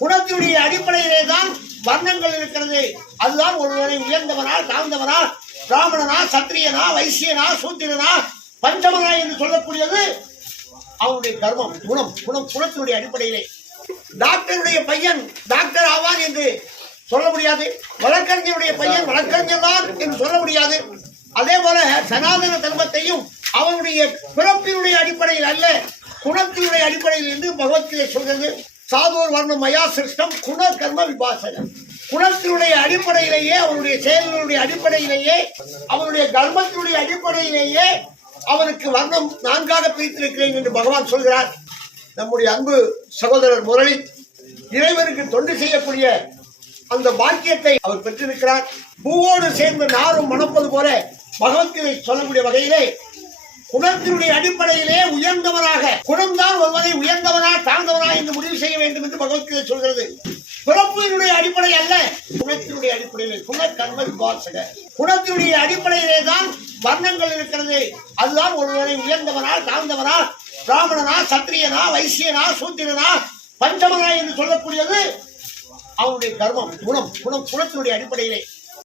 குணத்தினுடைய அடிப்படையிலே தான் வர்ணங்கள் இருக்கிறது. அதுதான் ஒருவரை உயர்ந்தவனா தாழ்ந்தவனா, பிராமணனா சத்திரியனா வைசியனா சூத்திரனா பஞ்சமனா என்று சொல்லக்கூடியது அவனுடைய கர்மம், குணம். குணத்தினுடைய அடிப்படையிலே டாக்டருடைய பையன் டாக்டர் ஆவான் என்று சொல்ல முடியாது, வழக்கறிஞருடைய பையன் வழக்கறிஞர் தான் என்று சொல்ல முடியாது. அதே போல சனாதன தர்மத்தையும் அவனுடைய பிறப்பினுடைய அடிப்படையில் அல்ல, குணத்தினுடைய அடிப்படையில் என்று பகவத்கீதை சொல்கிறது. சாதோர் வர்ணம் மயா சிருஷ்டம் குண கர்ம விபாசனம். குணத்தினுடைய அடிப்படையிலேயே அவனுடைய செயல்களுடைய அடிப்படையிலேயே அவனுடைய கர்மத்தினுடைய அடிப்படையிலேயே அவனுக்கு வர்ணம் 4ஆக பிரித்திருக்கிறேன் என்று பகவான் சொல்கிறார். நம்முடைய அன்பு சகோதரர் முரளி இறைவனுக்கு தொண்டு செய்யக்கூடிய அந்த பாக்கியத்தை அவர் பெற்றிருக்கிறார். பூவோடு சேர்ந்து நாரும் மணப்பது போல பகவத்கீதை சொல்லக்கூடிய வகையிலே குணத்தினுடைய அடிப்படையிலே உயர்ந்தவனாக, குணம்தான் ஒருவனை உயர்ந்தவனா தாழ்ந்தவனா என்று முடிவு செய்ய வேண்டும் என்று பகவத்கீதை சொல்கிறது. பிறப்பினுடைய அடிப்படை அல்ல, குணத்தினுடைய அடிப்படையிலே குண கர்ம விபாசக. குணத்தினுடைய அடிப்படையிலே தான் வர்ணங்கள் இருக்கிறது. அதுதான் ஒருவரை உயர்ந்தவனா தாழ்ந்தவனா, பிராமணனா சத்திரியனா வைசியனா சூத்திரனா பஞ்சமனா என்று சொல்லக்கூடியது அவனுடைய கர்மம், குணத்தினுடைய அடிப்படையிலே